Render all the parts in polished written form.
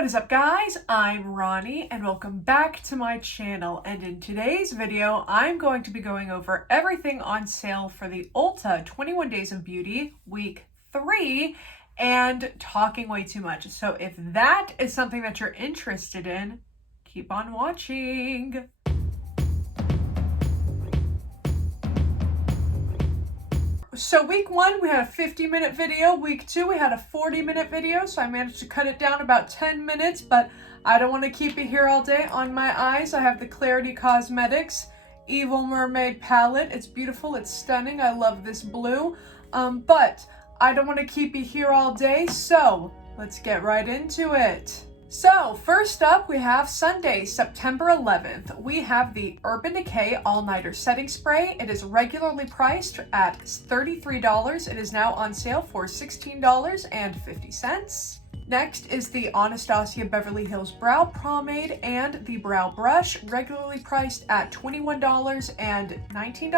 What is up, guys? I'm Ronnie and welcome back to my channel, and in today's video I'm going to be going over everything on sale for the Ulta 21 Days of Beauty week 3 and talking way too much. So if that is something that you're interested in, keep on watching. So week 1 we had a 50-minute video, week 2 we had a 40-minute video, so I managed to cut it down about 10 minutes, but I don't want to keep it here all day. On my eyes I have the Clarity Cosmetics Evil Mermaid palette. It's beautiful, it's stunning, I love this blue, but I don't want to keep you here all day, so let's get right into it. So first up we have Sunday, September 11th. We have the Urban Decay All-Nighter Setting Spray. It is regularly priced at $33. It is now on sale for $16.50. Next is the Anastasia Beverly Hills Brow Pomade and the Brow Brush, regularly priced at $21 and $19?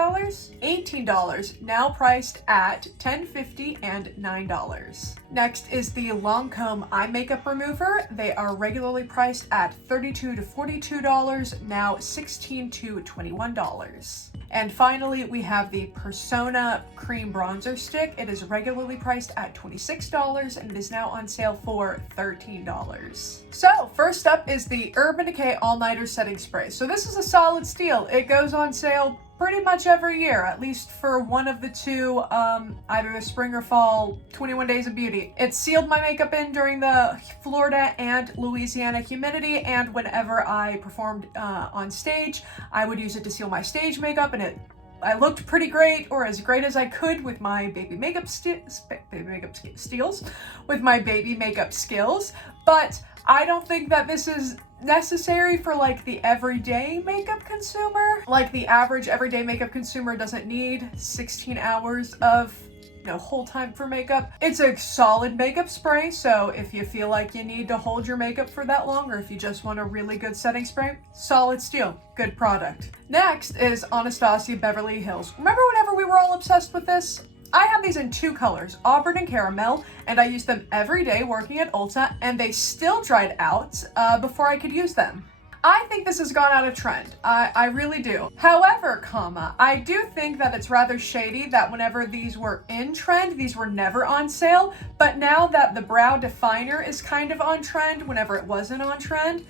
$18, now priced at $10.50 and $9. Next is the Lancôme Eye Makeup Remover. They are regularly priced at $32 to $42, now $16 to $21. And finally, we have the Persona Cream Bronzer Stick. It is regularly priced at $26 and it is now on sale for $13. So first up is the Urban Decay All-Nighter Setting Spray. So this is a solid steal. It goes on sale pretty much every year, at least for one of the two, either the spring or fall 21 Days of Beauty. It sealed my makeup in during the Florida and Louisiana humidity, and whenever I performed on stage, I would use it to seal my stage makeup, and I looked pretty great, or as great as I could with my baby makeup skills, but I don't think that this is necessary for like the everyday makeup consumer. Like the average everyday makeup consumer doesn't need 16 hours of whole time for makeup. It's a solid makeup spray, so if you feel like you need to hold your makeup for that long, or if you just want a really good setting spray, solid steal, good product. Next is Anastasia Beverly Hills. Remember whenever we were all obsessed with this? I have these in two colors, Auburn and Caramel, and I use them every day working at Ulta, and they still dried out before I could use them. I think this has gone out of trend. I really do. However, I do think that it's rather shady that whenever these were in trend, these were never on sale, but now that the brow definer is kind of on trend whenever it wasn't on trend,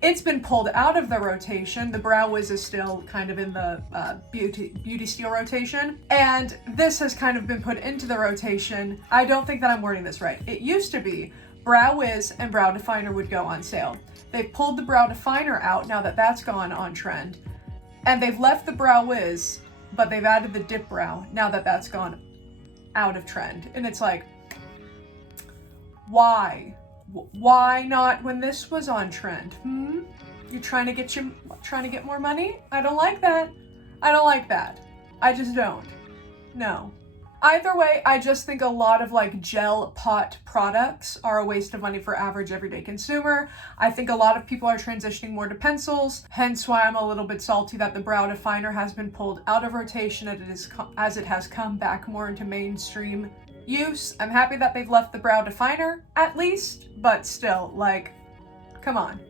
it's been pulled out of the rotation. The Brow Wiz is still kind of in the beauty steal rotation, and this has kind of been put into the rotation. I don't think that I'm wording this right. It used to be Brow Wiz and Brow Definer would go on sale. They've pulled the Brow Definer out now that that's gone on trend, and they've left the Brow Wiz, but they've added the DIPBROW now that that's gone out of trend. And it's like, why? Why not when this was on trend? You're trying to get more money? I don't like that. I don't like that. I just don't. No. Either way, I just think a lot of like gel pot products are a waste of money for average everyday consumer. I think a lot of people are transitioning more to pencils, hence why I'm a little bit salty that the Brow Definer has been pulled out of rotation as it has come back more into mainstream use. I'm happy that they've left the Brow Definer at least, but still, like, come on.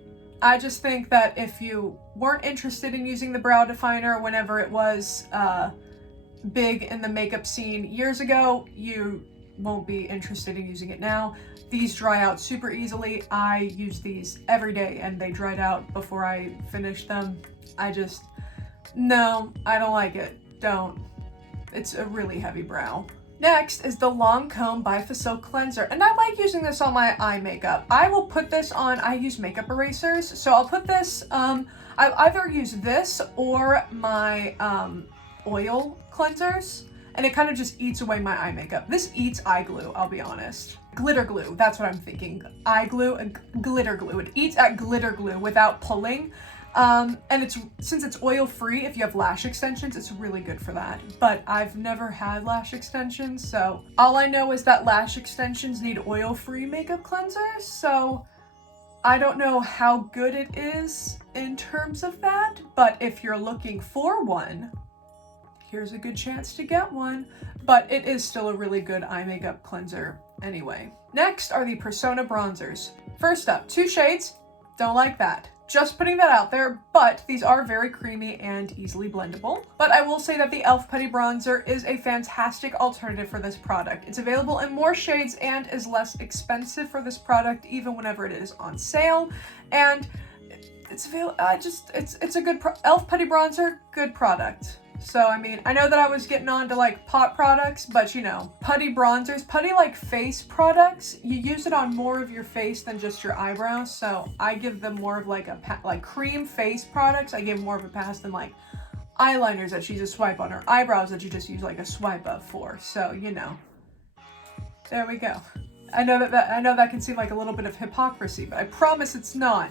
I just think that if you weren't interested in using the Brow Definer whenever it was big in the makeup scene years ago, you won't be interested in using it now. These dry out super easily. I use these every day and they dried out before I finished them. No, I don't like it. Don't. It's a really heavy brow. Next is the Lancôme Bi-Facil Cleanser, and I like using this on my eye makeup. I will put this on, I use makeup erasers, so I'll put this, I either use this or my oil cleansers, and it kind of just eats away my eye makeup. This eats eye glue, I'll be honest. Glitter glue, that's what I'm thinking. Eye glue and glitter glue. It eats at glitter glue without pulling. And since it's oil-free, if you have lash extensions, it's really good for that. But I've never had lash extensions, so all I know is that lash extensions need oil-free makeup cleansers, so I don't know how good it is in terms of that, but if you're looking for one, here's a good chance to get one. But it is still a really good eye makeup cleanser Anyway, next are the Persona bronzers. First up, 2 shades. Don't like that. Just putting that out there, but these are very creamy and easily blendable. But I will say that the e.l.f. Putty Bronzer is a fantastic alternative for this product. It's available in more shades and is less expensive for this product, even whenever it is on sale. And it's available. It's a good e.l.f. Putty Bronzer, good product. So, I mean, I know that I was getting on to like pot products, but you know, putty bronzers, putty like face products, you use it on more of your face than just your eyebrows. So I give them more of like like cream face products. I give more of a pass than like eyeliners that you just swipe on or eyebrows that you just use like a swipe up for. So, you know, there we go. I know that can seem like a little bit of hypocrisy, but I promise it's not.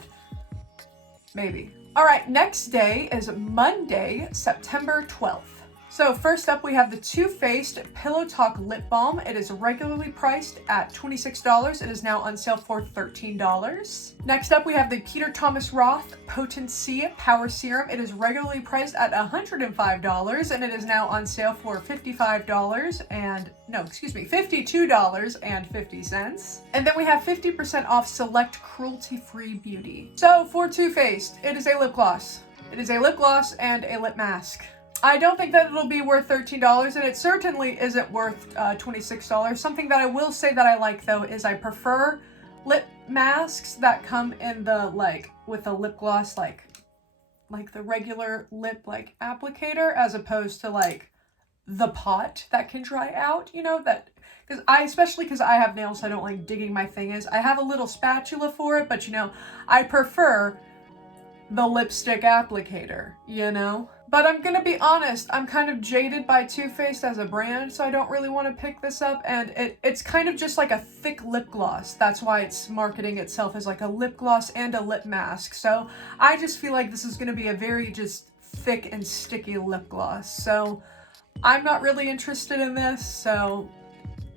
Maybe. All right, next day is Monday, September 12th. So first up, we have the Too Faced Pillow Talk Lip Balm. It is regularly priced at $26. It is now on sale for $13. Next up, we have the Peter Thomas Roth Potency Power Serum. It is regularly priced at $105, and it is now on sale for $52.50. And then we have 50% off select cruelty-free beauty. So for Too Faced, it is a lip gloss. It is a lip gloss and a lip mask. I don't think that it'll be worth $13, and it certainly isn't worth $26. Something that I will say that I like, though, is I prefer lip masks that come in the, like, with a lip gloss, like the regular lip, like, applicator, as opposed to, like, the pot that can dry out, you know, that, especially because I have nails, so I don't like digging my fingers. I have a little spatula for it, but, you know, I prefer the lipstick applicator, you know? But I'm gonna be honest, I'm kind of jaded by Too Faced as a brand, so I don't really want to pick this up, and it's kind of just like a thick lip gloss. That's why it's marketing itself as like a lip gloss and a lip mask. So I just feel like this is gonna be a very just thick and sticky lip gloss. So I'm not really interested in this, so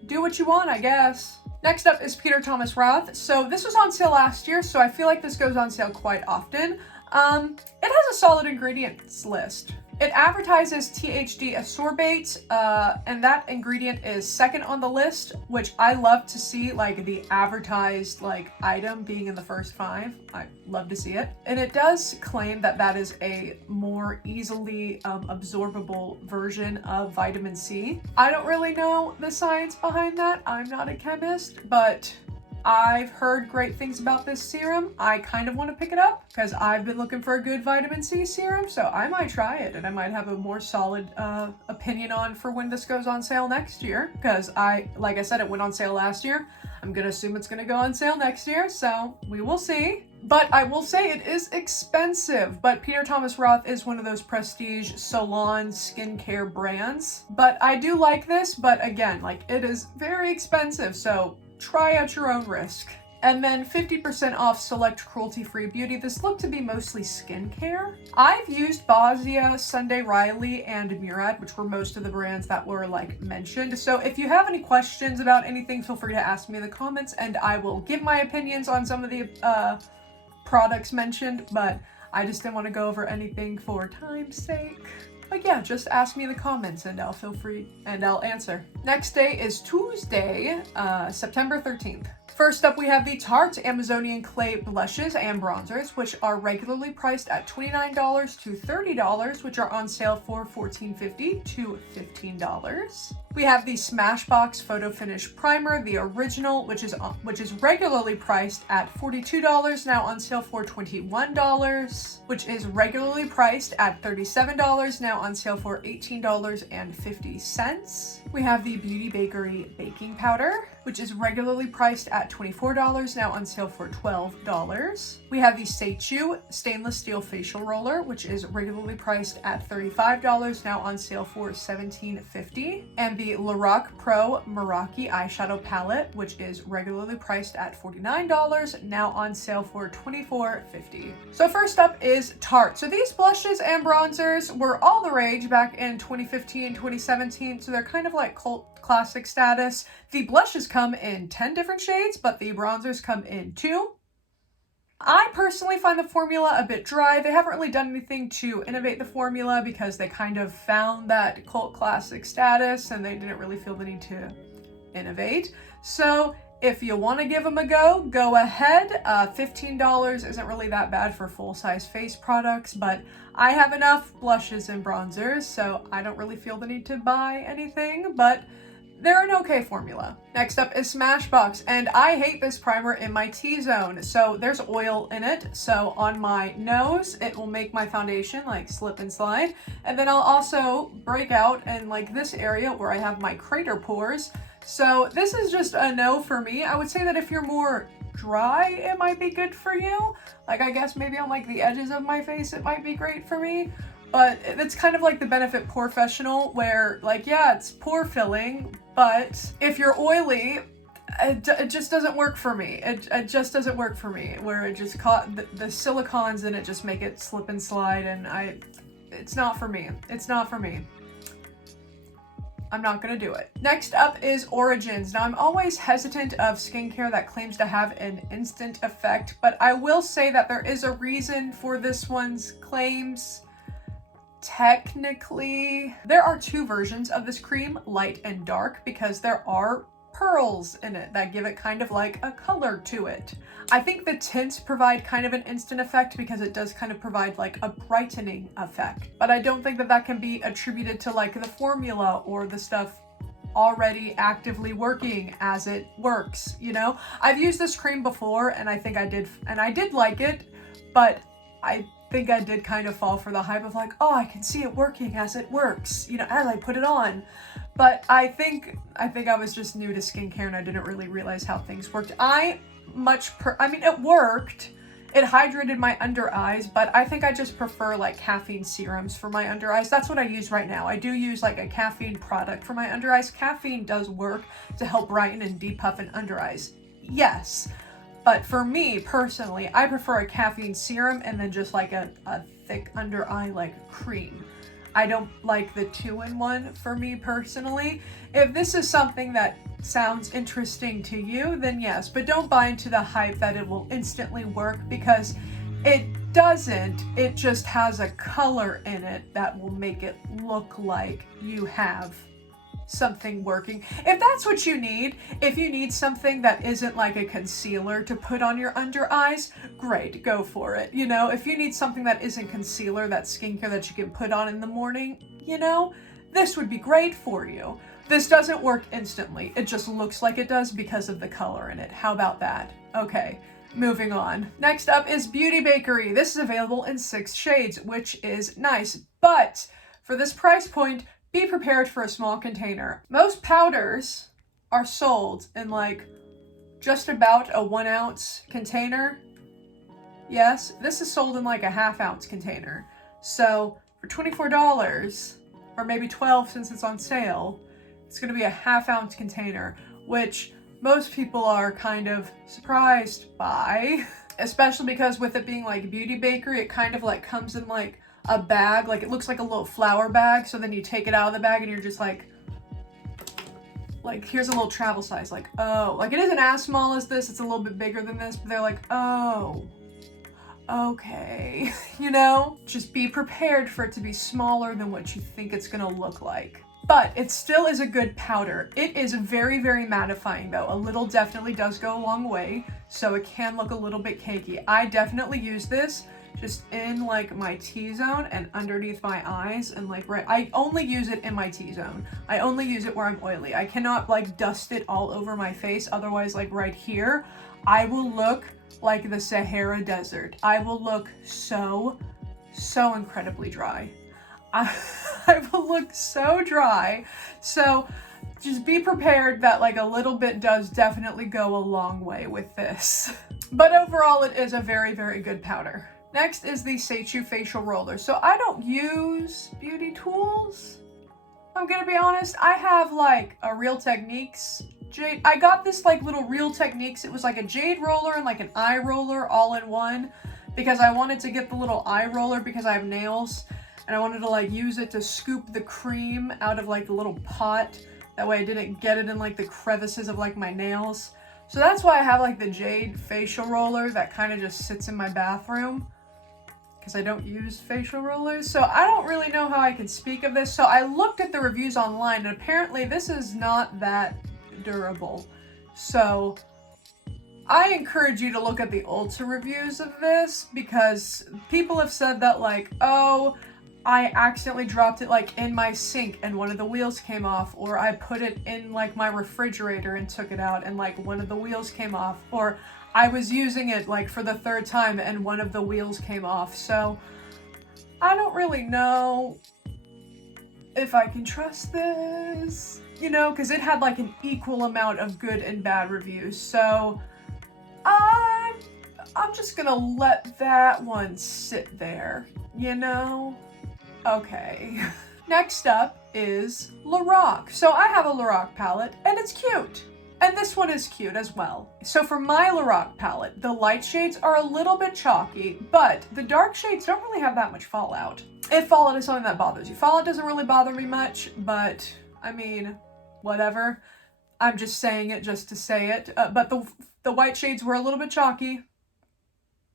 do what you want, I guess. Next up is Peter Thomas Roth. So this was on sale last year, so I feel like this goes on sale quite often. It has a solid ingredients list. It advertises THD ascorbate, and that ingredient is second on the list, which I love to see, like the advertised like item being in the first 5. I love to see it. And it does claim that that is a more easily absorbable version of vitamin C. I don't really know the science behind that. I'm not a chemist, but I've heard great things about this serum. I kind of want to pick it up because I've been looking for a good vitamin C serum, so I might try it, and I might have a more solid opinion on for when this goes on sale next year, because like I said, it went on sale last year. I'm gonna assume it's gonna go on sale next year, so we will see. But I will say it is expensive, but Peter Thomas Roth is one of those prestige salon skincare brands. But I do like this, but again, like, it is very expensive, so try at your own risk. And then 50% off select cruelty-free beauty. This looked to be mostly skincare. I've used Bosnia, Sunday Riley, and Murad, which were most of the brands that were like mentioned. So if you have any questions about anything, feel free to ask me in the comments, and I will give my opinions on some of the products mentioned, but I just didn't want to go over anything for time's sake. But yeah, just ask me in the comments and I'll feel free and I'll answer. Next day is Tuesday, September 13th. First up, we have the Tarte Amazonian Clay Blushes and Bronzers, which are regularly priced at $29 to $30, which are on sale for $14.50 to $15. We have the Smashbox Photo Finish Primer, the original, which is regularly priced at $42, now on sale for $21, which is regularly priced at $37, now on sale for $18.50. We have the Beauty Bakerie Baking Powder, which is regularly priced at $24, now on sale for $12. We have the Sacheu Stainless Steel Facial Roller, which is regularly priced at $35, now on sale for $17.50. And the LORAC Pro Meraki Eyeshadow Palette, which is regularly priced at $49, now on sale for $24.50. So first up is Tarte. So these blushes and bronzers were all the rage back in 2015, 2017, so they're kind of like cult classic status. The blushes come in 10 different shades, but the bronzers come in 2. I personally find the formula a bit dry. They haven't really done anything to innovate the formula because they kind of found that cult classic status and they didn't really feel the need to innovate. So if you want to give them a go, go ahead. $15 isn't really that bad for full-size face products, but I have enough blushes and bronzers, so I don't really feel the need to buy anything, but they're an okay formula. Next up is Smashbox, and I hate this primer in my T-zone. So there's oil in it, so on my nose, it will make my foundation like slip and slide. And then I'll also break out in like this area where I have my crater pores. So this is just a no for me. I would say that if you're more dry, it might be good for you. Like, I guess maybe on like the edges of my face, it might be great for me. But it's kind of like the Benefit Porefessional where, like, yeah, it's pore filling, but if you're oily, it just doesn't work for me. It just doesn't work for me, where it just caught the silicons in it just make it slip and slide, and it's not for me. It's not for me. I'm not gonna do it. Next up is Origins. Now, I'm always hesitant of skincare that claims to have an instant effect, but I will say that there is a reason for this one's claims. Technically, there are two versions of this cream, light and dark, because there are pearls in it that give it kind of like a color to it. I think the tints provide kind of an instant effect because it does kind of provide like a brightening effect, but I don't think that that can be attributed to like the formula or the stuff already actively working as it works, you know? I've used this cream before and I did like it, but I think I did kind of fall for the hype of like, oh, I can see it working as it works, you know, as I put it on. But I think I was just new to skincare and I didn't really realize how things worked. I mean, it worked. It hydrated my under eyes, but I think I just prefer like caffeine serums for my under eyes. That's what I use right now. I do use like a caffeine product for my under eyes. Caffeine does work to help brighten and depuff an under eyes. Yes. But for me personally, I prefer a caffeine serum and then just like a thick under eye like cream. I don't like the 2-in-1 for me personally. If this is something that sounds interesting to you, then yes, but don't buy into the hype that it will instantly work, because it doesn't. It just has a color in it that will make it look like you have something working. If that's what you need, if you need something that isn't like a concealer to put on your under eyes, great, go for it. You know, if you need something that isn't concealer, that's skincare that you can put on in the morning, you know, this would be great for you. This doesn't work instantly. It just looks like it does because of the color in it. How about that? Okay, moving on. Next up is Beauty Bakerie. This is available in 6 shades, which is nice, but for this price point, be prepared for a small container. Most powders are sold in like just about a 1 ounce container. Yes, this is sold in like a 1/2 ounce container. So for $24, or maybe $12 since it's on sale, it's gonna be a 1/2 ounce container, which most people are kind of surprised by, especially because with it being like Beauty Bakerie, it kind of like comes in like a bag, like it looks like a little flour bag, so then you take it out of the bag and you're just like here's a little travel size, like, oh, like it isn't as small as this, it's a little bit bigger than this, but they're like, oh, okay. You know, just be prepared for it to be smaller than what you think it's gonna look like. But it still is a good powder. It is very, very mattifying though. A little definitely does go a long way, so it can look a little bit cakey. I definitely use this just in like my T-zone and underneath my eyes, and like I only use it in my T-zone. I only use it where I'm oily. I cannot like dust it all over my face, otherwise like right here, I will look like the Sahara Desert. I will look so incredibly dry. I will look so dry. So just be prepared that like a little bit does definitely go a long way with this. But overall, it is a very, very good powder. Next is the Sacheu facial roller. So I don't use beauty tools, I'm gonna be honest. I have like a Real Techniques jade. I got this like little Real Techniques. It was like a jade roller and like an eye roller all in one, because I wanted to get the little eye roller because I have nails and I wanted to like use it to scoop the cream out of like the little pot. That way I didn't get it in like the crevices of like my nails. So that's why I have like the jade facial roller that kind of just sits in my bathroom, because I don't use facial rollers. So I don't really know how I can speak of this. So I looked at the reviews online and apparently this is not that durable. So I encourage you to look at the Ulta reviews of this, because people have said that like, oh, I accidentally dropped it like in my sink and one of the wheels came off, or I put it in like my refrigerator and took it out and like one of the wheels came off, or I was using it like for the third time and one of the wheels came off. So I don't really know if I can trust this, you know, because it had like an equal amount of good and bad reviews. So I'm just gonna let that one sit there, you know? Okay. Next up is LORAC. So I have a LORAC palette and it's cute. And this one is cute as well. So for my LORAC palette, the light shades are a little bit chalky, but the dark shades don't really have that much fallout. If fallout is something that bothers you. Fallout doesn't really bother me much, but I mean, whatever. I'm just saying it just to say it. But the white shades were a little bit chalky.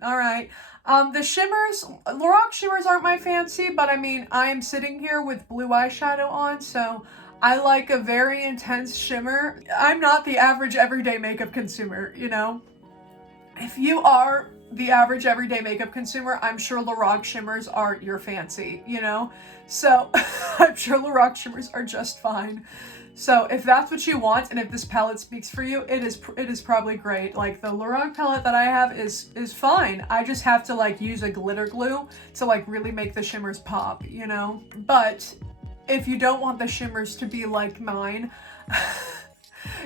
All right. The shimmers, LORAC shimmers aren't my fancy, but I mean, I am sitting here with blue eyeshadow on, so I like a very intense shimmer. I'm not the average everyday makeup consumer, you know? If you are the average everyday makeup consumer, I'm sure LORAC shimmers are your fancy, you know? So I'm sure LORAC shimmers are just fine. So if that's what you want, and if this palette speaks for you, it is probably great. Like the LORAC palette that I have is fine. I just have to like use a glitter glue to like really make the shimmers pop, you know? But if you don't want the shimmers to be like mine,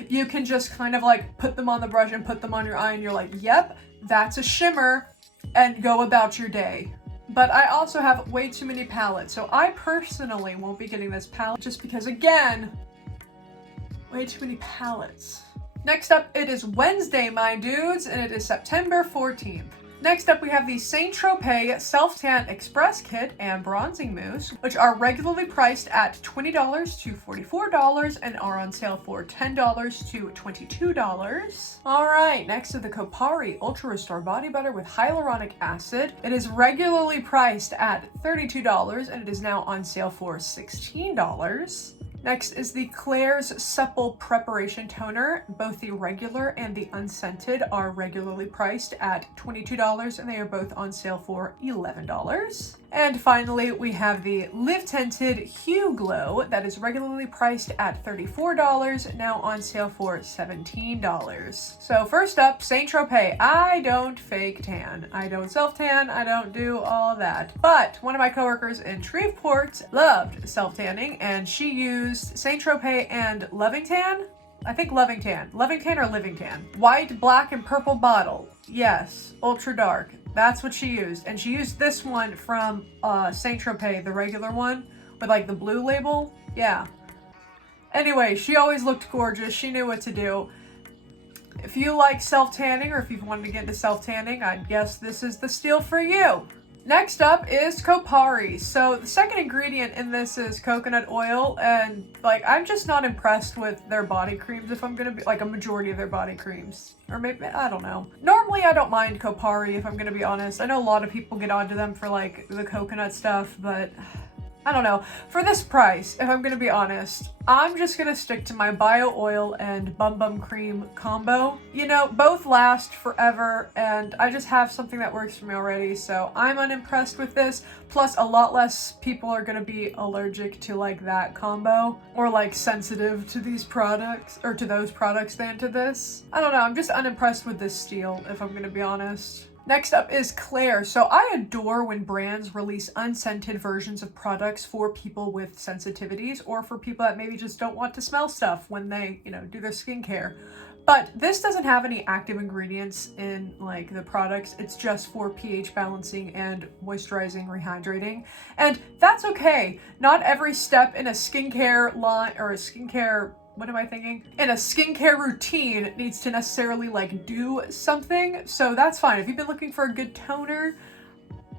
you can just kind of like put them on the brush and put them on your eye and you're like, yep, that's a shimmer, and go about your day. But I also have way too many palettes, so I personally won't be getting this palette just because, again, way too many palettes. Next up, it is Wednesday, my dudes, and it is September 14th. Next up, we have the Saint Tropez Self-Tan Express Kit and Bronzing Mousse, which are regularly priced at $20 to $44 and are on sale for $10 to $22. All right, next to the Kopari Ultra Restore Body Butter with Hyaluronic Acid. It is regularly priced at $32 and it is now on sale for $16. Next is the Klairs Supple Preparation Toner. Both the regular and the unscented are regularly priced at $22 and they are both on sale for $11. And finally, we have the Live Tinted Hueglow that is regularly priced at $34, now on sale for $17. So first up, Saint Tropez. I don't fake tan. I don't self-tan. I don't do all that. But one of my coworkers in Shreveport loved self-tanning and she used Saint Tropez and Loving Tan. I think Loving Tan. Loving Tan or Living Tan. White, black, and purple bottle. Yes, ultra dark. That's what she used. And she used this one from Saint Tropez, the regular one with like the blue label. Yeah. Anyway, she always looked gorgeous. She knew what to do. If you like self-tanning or if you've wanted to get into self-tanning, I guess this is the steal for you. Next up is Kopari. So the second ingredient in this is coconut oil, and like I'm just not impressed with their body creams, if I'm gonna be like a majority of their body creams. Or maybe, I don't know. Normally I don't mind Kopari, if I'm gonna be honest. I know a lot of people get onto them for like the coconut stuff, but I don't know. For this price, if I'm gonna be honest, I'm just gonna stick to my bio oil and Bum Bum Cream combo. You know, both last forever and I just have something that works for me already, so I'm unimpressed with this. Plus, a lot less people are gonna be allergic to like that combo or like sensitive to these products or to those products than to this. I don't know, I'm just unimpressed with this steal, if I'm gonna be honest. Next up is Klairs. So I adore when brands release unscented versions of products for people with sensitivities or for people that maybe just don't want to smell stuff when they, you know, do their skincare. But this doesn't have any active ingredients in like the products. It's just for pH balancing and moisturizing, rehydrating. And that's okay. Not every step in a skincare line or a skincare in a skincare routine needs to necessarily like do something. So that's fine. If you've been looking for a good toner,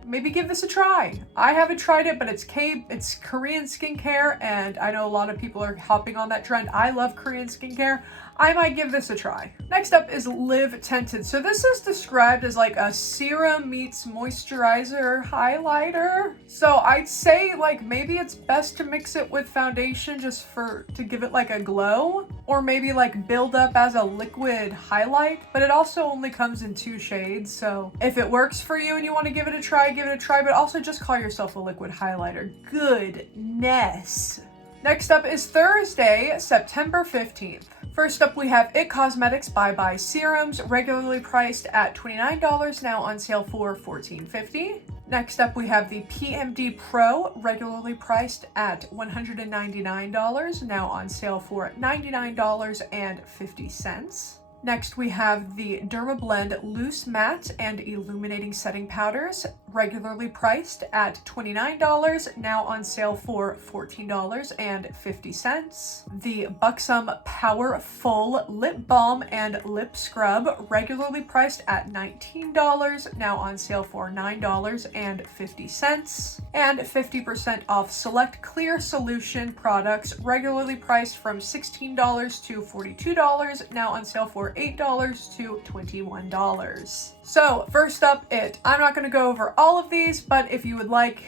maybe give this a try. I haven't tried it, but it's Korean skincare and I know a lot of people are hopping on that trend. I love Korean skincare. I might give this a try. Next up is Live Tinted. So this is described as like a serum meets moisturizer highlighter. So I'd say like maybe it's best to mix it with foundation just to give it like a glow. or maybe like build up as a liquid highlight, but it also only comes in 2 shades. So if it works for you and you want to give it a try, but also just call yourself a liquid highlighter. Goodness. Next up is Thursday, September 15th. First up, we have IT Cosmetics Bye Bye Serums, regularly priced at $29, now on sale for $14.50. Next up, we have the PMD Pro, regularly priced at $199, now on sale for $99.50. Next, we have the Dermablend Loose Matte and Illuminating Setting Powders, regularly priced at $29, now on sale for $14.50. The Buxom Powerful Lip Balm and Lip Scrub, regularly priced at $19, now on sale for $9.50. And 50% off select clear solution products, regularly priced from $16 to $42, now on sale for $8 to $21. So first up, I'm not going to go over all of these, but if you would like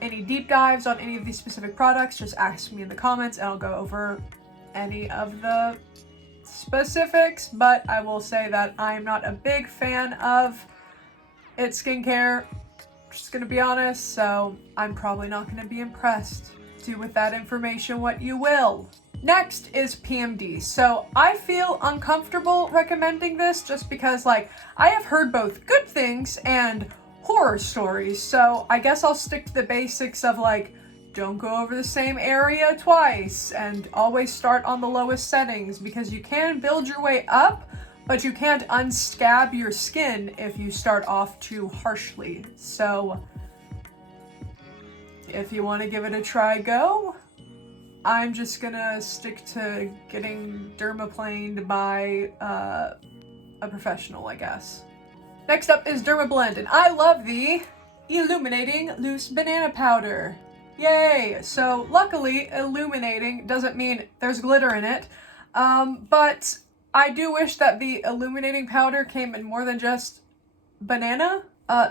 any deep dives on any of these specific products, just ask me in the comments and I'll go over any of the specifics. But I will say that I'm not a big fan of IT skincare, just going to be honest, so I'm probably not going to be impressed. Do with that information what you will. Next is PMD. So I feel uncomfortable recommending this just because, like, I have heard both good things and horror stories. So I guess I'll stick to the basics of, like, don't go over the same area twice and always start on the lowest settings, because you can build your way up, but you can't unscab your skin if you start off too harshly. So if you want to give it a try, go. I'm just gonna stick to getting dermaplaned by a professional, I guess. Next up is Dermablend, and I love the Illuminating Loose Banana Powder. Yay! So luckily, illuminating doesn't mean there's glitter in it, but I do wish that the illuminating powder came in more than just banana.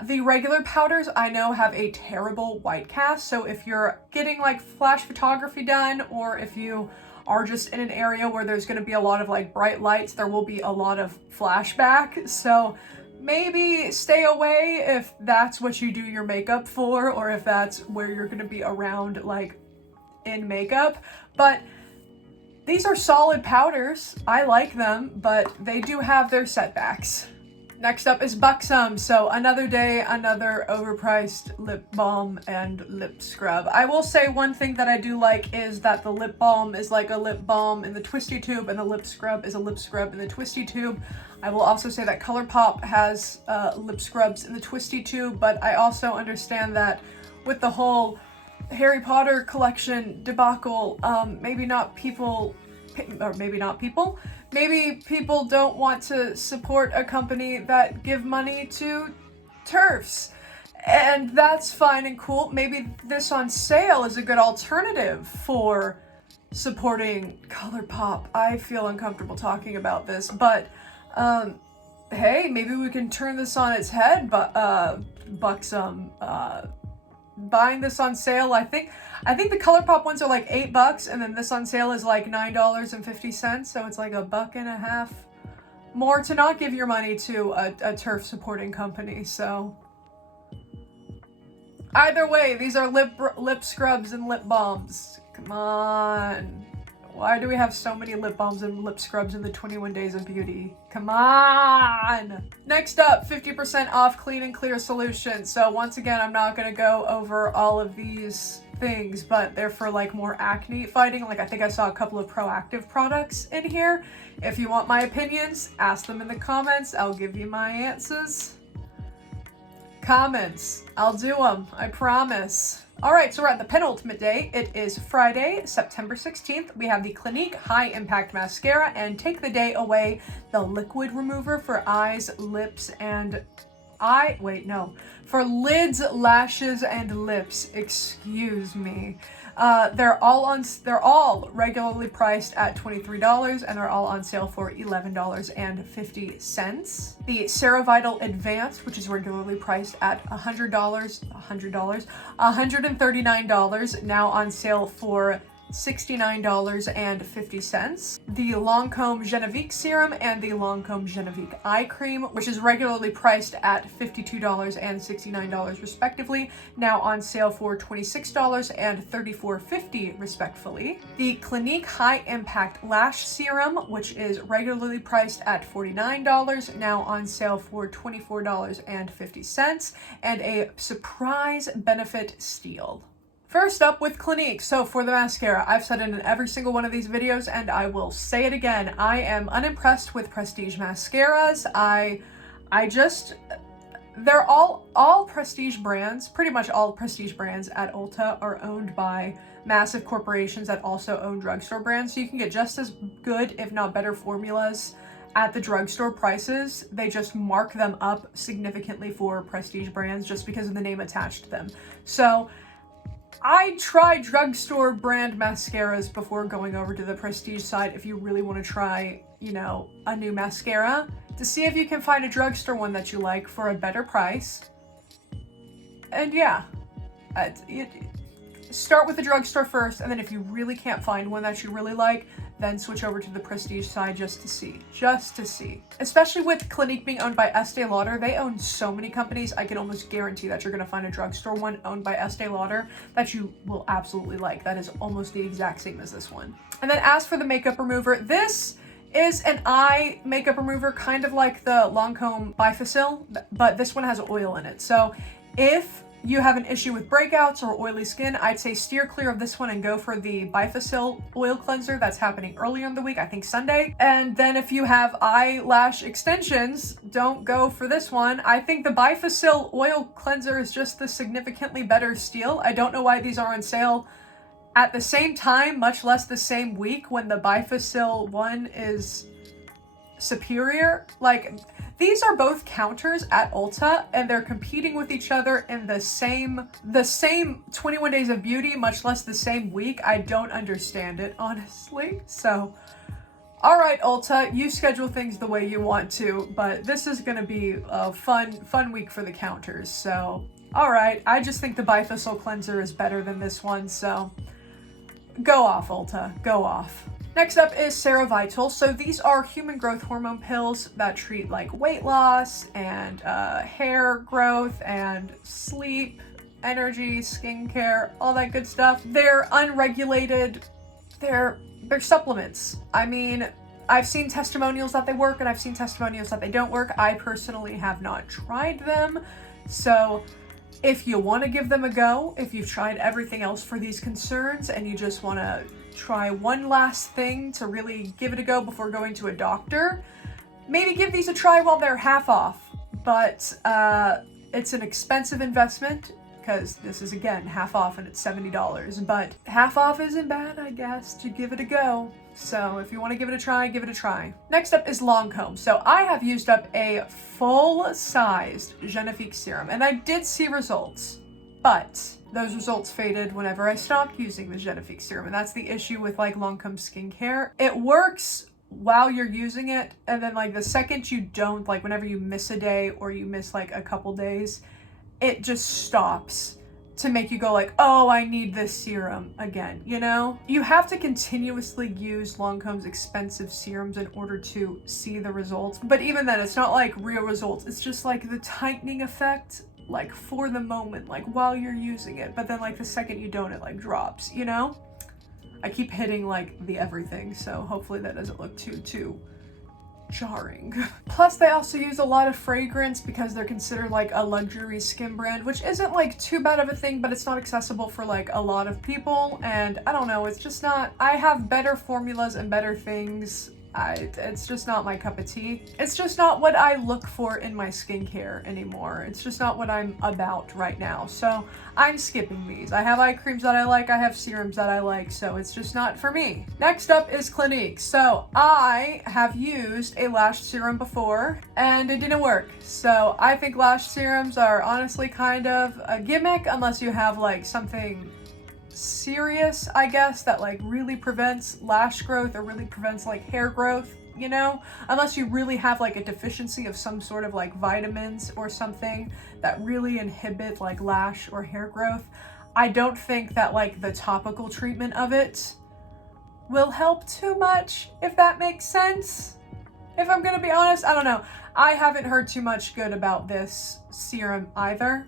The regular powders I know have a terrible white cast, so if you're getting like flash photography done, or if you are just in an area where there's going to be a lot of like bright lights, there will be a lot of flashback. So maybe stay away if that's what you do your makeup for, or if that's where you're going to be around like in makeup. But these are solid powders. I like them, but they do have their setbacks. Next up is Buxom. So another day, another overpriced lip balm and lip scrub. I will say one thing that I do like is that the lip balm is like a lip balm in the twisty tube, and the lip scrub is a lip scrub in the twisty tube. I will also say that ColourPop has lip scrubs in the twisty tube, but I also understand that with the whole Harry Potter collection debacle, maybe people don't want to support a company that give money to TERFs. And that's fine and cool. Maybe this on sale is a good alternative for supporting ColourPop. I feel uncomfortable talking about this, but hey, maybe we can turn this on its head, but Buxom, buying this on sale, I think the ColourPop ones are like $8, and then this on sale is like $9.50, so it's like $1.50 more to not give your money to a TERF supporting company. So either way, these are lip scrubs and lip balms. Come on. Why do we have so many lip balms and lip scrubs in the 21 Days of Beauty? Come on! Next up, 50% off Clean and Clear Solution. So once again, I'm not gonna go over all of these things, but they're for like more acne fighting. Like I think I saw a couple of proactive products in here. If you want my opinions, ask them in the comments. I'll give you my answers. Comments. I'll do them. I promise. Alright, so we're at the penultimate day. It is Friday, September 16th. We have the Clinique High Impact Mascara and Take the Day Away, the liquid remover for eyes, lips, and for lids, lashes, and lips. Excuse me. They're all regularly priced at $23, and they're all on sale for $11.50. The CeraVital Advanced, which is regularly priced at $139, now on sale for $69.50. The Lancôme Genivique Serum and the Lancôme Genivique Eye Cream, which is regularly priced at $52 and $69 respectively, now on sale for $26 and $34.50 respectively. The Clinique High Impact Lash Serum, which is regularly priced at $49, now on sale for $24.50, and a surprise benefit steal. First up with Clinique. So for the mascara, I've said it in every single one of these videos and I will say it again. I am unimpressed with prestige mascaras. They're all prestige brands. Pretty much all prestige brands at Ulta are owned by massive corporations that also own drugstore brands. So you can get just as good, if not better, formulas at the drugstore prices. They just mark them up significantly for prestige brands just because of the name attached to them. So I try drugstore brand mascaras before going over to the prestige side if you really want to try, you know, a new mascara, to see if you can find a drugstore one that you like for a better price. And yeah, start with the drugstore first, and then if you really can't find one that you really like, then switch over to the prestige side just to see. Especially with Clinique being owned by Estée Lauder, they own so many companies, I can almost guarantee that you're gonna find a drugstore one owned by Estée Lauder that you will absolutely like. That is almost the exact same as this one. And then as for the makeup remover, this is an eye makeup remover, kind of like the Lancôme Bi-Facil, but this one has oil in it. So if you have an issue with breakouts or oily skin, I'd say steer clear of this one and go for the Bi-Facil oil cleanser that's happening earlier in the week, I think Sunday. And then if you have eyelash extensions, don't go for this one. I think the Bi-Facil oil cleanser is just the significantly better steal. I don't know why these are on sale at the same time, much less the same week, when the Bi-Facil one is superior. Like, these are both counters at Ulta and they're competing with each other in the same 21 Days of Beauty, much less the same week. I don't understand it, honestly. So, all right, Ulta, you schedule things the way you want to, but this is gonna be a fun week for the counters. So, all right, I just think the Bi-Facil cleanser is better than this one, so go off, Ulta, go off. Next up is Cerevital. So these are human growth hormone pills that treat like weight loss and hair growth and sleep, energy, skincare, all that good stuff. They're unregulated. They're supplements. I mean, I've seen testimonials that they work and I've seen testimonials that they don't work. I personally have not tried them. So if you want to give them a go, if you've tried everything else for these concerns and you just want to try one last thing to really give it a go before going to a doctor, maybe give these a try while they're half off. But it's an expensive investment because this is, again, half off and it's $70. But half off isn't bad, I guess, to give it a go. So if you want to give it a try, give it a try. Next up is Lancôme. So I have used up a full-sized Genivique serum and I did see results, but those results faded whenever I stopped using the Genivique serum, and that's the issue with like Lancôme skincare. It works while you're using it, and then like the second you don't, like whenever you miss a day or you miss like a couple days, it just stops to make you go like, oh, I need this serum again, you know? You have to continuously use Lancôme's expensive serums in order to see the results, but even then, it's not like real results. It's just like the tightening effect, like for the moment, like while you're using it, but then like the second you don't, it like drops, you know? I keep hitting like the everything, so hopefully that doesn't look too jarring. Plus they also use a lot of fragrance because they're considered like a luxury skin brand, which isn't like too bad of a thing, but it's not accessible for like a lot of people, and I don't know, it's just not, I have better formulas and better things. It's just not my cup of tea. It's just not what I look for in my skincare anymore. It's just not what I'm about right now. So I'm skipping these. I have eye creams that I like, I have serums that I like, so it's just not for me. Next up is Clinique. So I have used a lash serum before and it didn't work. So I think lash serums are honestly kind of a gimmick unless you have like something serious, I guess, that like really prevents lash growth or really prevents like hair growth, you know, unless you really have like a deficiency of some sort of like vitamins or something that really inhibit like lash or hair growth. I don't think that like the topical treatment of it will help too much, if that makes sense. If I'm gonna be honest, I don't know. I haven't heard too much good about this serum either.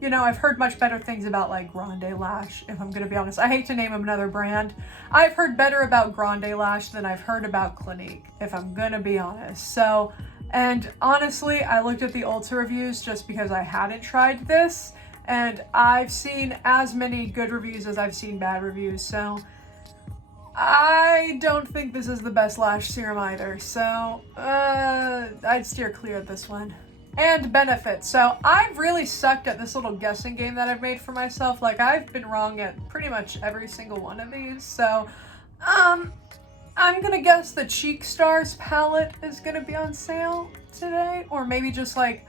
You know, I've heard much better things about like Grande Lash, if I'm gonna be honest. I hate to name another brand. I've heard better about Grande Lash than I've heard about Clinique, if I'm gonna be honest. So, and honestly, I looked at the Ulta reviews just because I hadn't tried this, and I've seen as many good reviews as I've seen bad reviews, so I don't think this is the best lash serum either, so I'd steer clear of this one. And benefits. So I've really sucked at this little guessing game that I've made for myself. Like, I've been wrong at pretty much every single one of these, so I'm gonna guess the Cheek Stars palette is gonna be on sale today, or maybe just like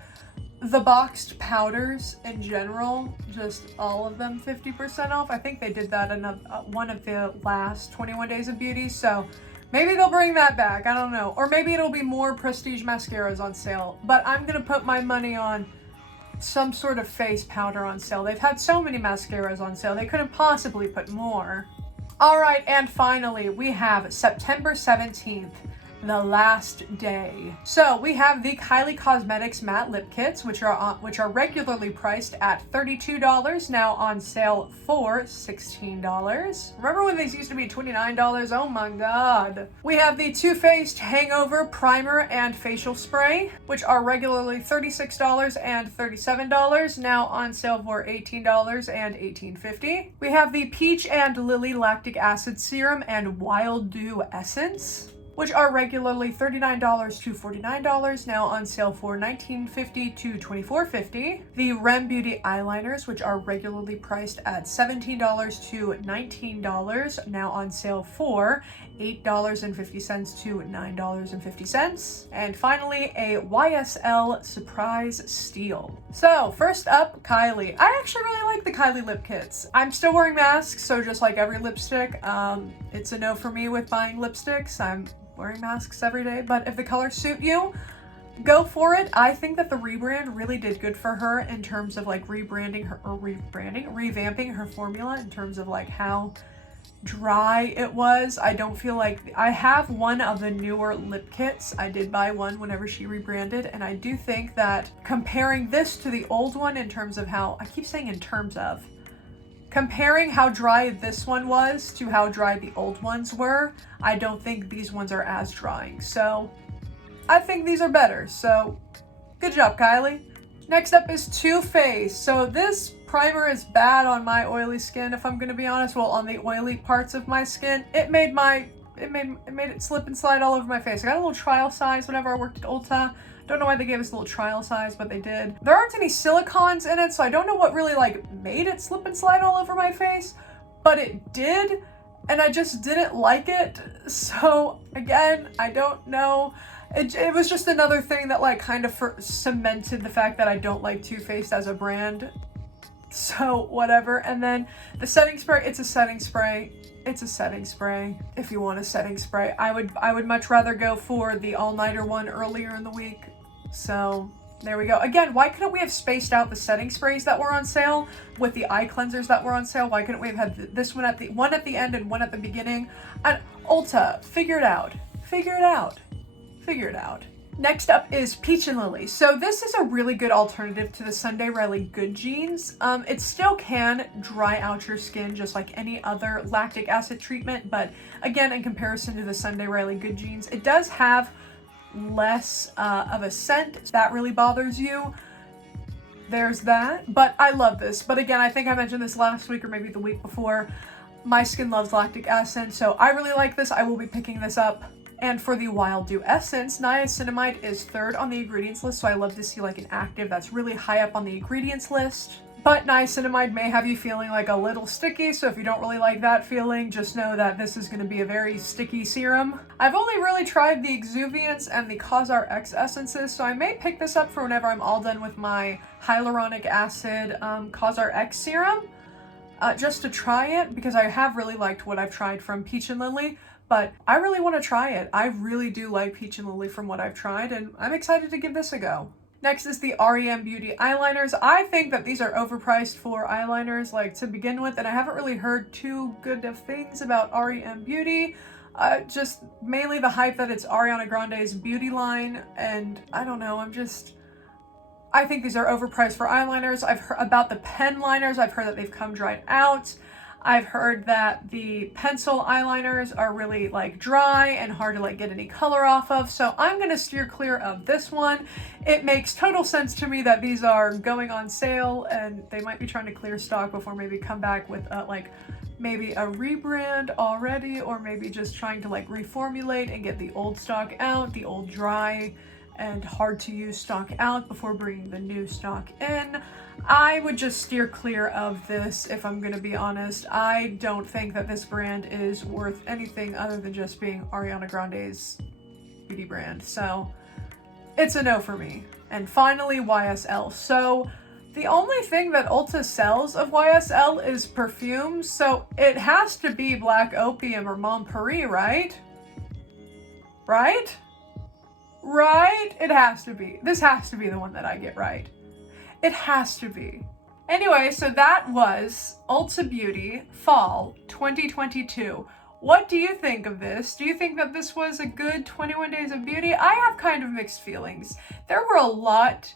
the boxed powders in general, just all of them 50% off. I think they did that in one of the last 21 Days of Beauty, so maybe they'll bring that back, I don't know. Or maybe it'll be more prestige mascaras on sale, but I'm gonna put my money on some sort of face powder on sale. They've had so many mascaras on sale, they couldn't possibly put more. All right, and finally, we have September 17th. The last day. So we have the Kylie Cosmetics matte lip kits, which are regularly priced at $32, now on sale for $16. Remember when these used to be $29? Oh my god. We have the Too Faced Hangover primer and facial spray, which are regularly $36 and $37, now on sale for $18 and $18.50. We have the Peach and Lily Lactic Acid Serum and Wild Dew Essence, which are regularly $39 to $49, now on sale for $19.50 to $24.50. The Rem Beauty eyeliners, which are regularly priced at $17 to $19, now on sale for $8.50 to $9.50. And finally, a YSL Surprise Steal. So first up, Kylie. I actually really like the Kylie lip kits. I'm still wearing masks, so just like every lipstick, it's a no for me with buying lipsticks. I'm wearing masks every day, but if the colors suit you, go for it. I think that the rebrand really did good for her in terms of like revamping her formula in terms of like how dry it was. I don't feel like I have one of the newer lip kits. I did buy one whenever she rebranded, and I do think that comparing this to the old one in terms of how, I keep saying in terms of, comparing how dry this one was to how dry the old ones were, I don't think these ones are as drying. So I think these are better. So good job, Kylie. Next up is Too Faced. So this primer is bad on my oily skin, if I'm gonna be honest. Well, on the oily parts of my skin, it made it slip and slide all over my face. I got a little trial size whenever I worked at Ulta. Don't know why they gave us a little trial size, but they did. There aren't any silicons in it, so I don't know what really like made it slip and slide all over my face, but it did, and I just didn't like it. So again, I don't know. It was just another thing that like kind of cemented the fact that I don't like Too Faced as a brand. So whatever. And then the setting spray, it's a setting spray. It's a setting spray. If you want a setting spray, I would much rather go for the all-nighter one earlier in the week. So there we go. Again, why couldn't we have spaced out the setting sprays that were on sale with the eye cleansers that were on sale? Why couldn't we have had this one at the end and one at the beginning? And Ulta, figure it out. Figure it out. Figure it out. Next up is Peach and Lily. So this is a really good alternative to the Sunday Riley Good Jeans. It still can dry out your skin just like any other lactic acid treatment, but again, in comparison to the Sunday Riley Good Jeans, it does have less of a scent that really bothers you. There's that, but I love this. But again, I think I mentioned this last week or maybe the week before. My skin loves lactic acid, so I really like this. I will be picking this up. And for the Wild Dew Essence, niacinamide is third on the ingredients list, so I love to see like an active that's really high up on the ingredients list. But niacinamide may have you feeling like a little sticky, so if you don't really like that feeling, just know that this is going to be a very sticky serum. I've only really tried the Exuviance and the CosRX essences, so I may pick this up for whenever I'm all done with my hyaluronic acid CosRX serum, just to try it, because I have really liked what I've tried from Peach and Lily. But I really want to try it. I really do like Peach and Lily from what I've tried, and I'm excited to give this a go. Next is the REM Beauty eyeliners. I think that these are overpriced for eyeliners, like, to begin with, and I haven't really heard too good of things about REM Beauty. Just mainly the hype that it's Ariana Grande's beauty line, and I don't know, I think these are overpriced for eyeliners. I've heard about the pen liners. I've heard that they've come dried out. I've heard that the pencil eyeliners are really like dry and hard to like get any color off of. So I'm gonna steer clear of this one. It makes total sense to me that these are going on sale and they might be trying to clear stock before maybe come back with like maybe a rebrand already, or maybe just trying to like reformulate and get the old stock out, the old dry and hard to use stock out before bringing the new stock in. I would just steer clear of this if I'm gonna be honest. I don't think that this brand is worth anything other than just being Ariana Grande's beauty brand. So it's a no for me. And finally, YSL. So the only thing that Ulta sells of YSL is perfumes, so it has to be Black Opium or Mon Paris, right? Right? Right? It has to be. This has to be the one that I get right. It has to be. Anyway, so that was Ulta Beauty Fall 2022. What do you think of this? Do you think that this was a good 21 Days of Beauty? I have kind of mixed feelings. There were a lot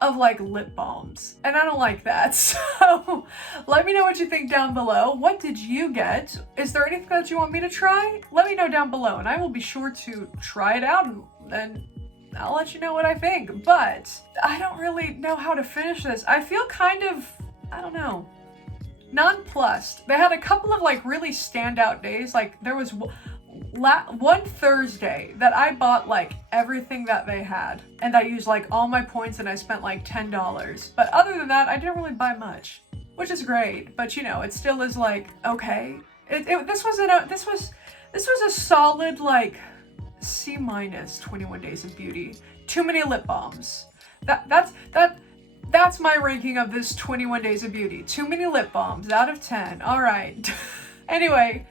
of like lip balms and I don't like that. So let me know what you think down below. What did you get? Is there anything that you want me to try? Let me know down below and I will be sure to try it out and I'll let you know what I think. But I don't really know how to finish this. I feel kind of, I don't know, nonplussed. They had a couple of like really standout days. Like there was one Thursday that I bought like everything that they had and I used like all my points and I spent like $10. But other than that, I didn't really buy much, which is great. But you know, it still is like, okay. This was a solid like C- 21 Days of Beauty. Too many lip balms. That's my ranking of this 21 Days of Beauty. Too many lip balms out of 10. All right. Anyway,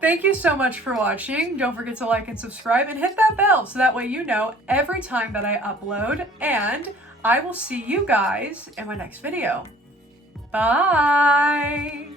thank you so much for watching. Don't forget to like and subscribe and hit that bell so that way you know every time that I upload, and I will see you guys in my next video. Bye.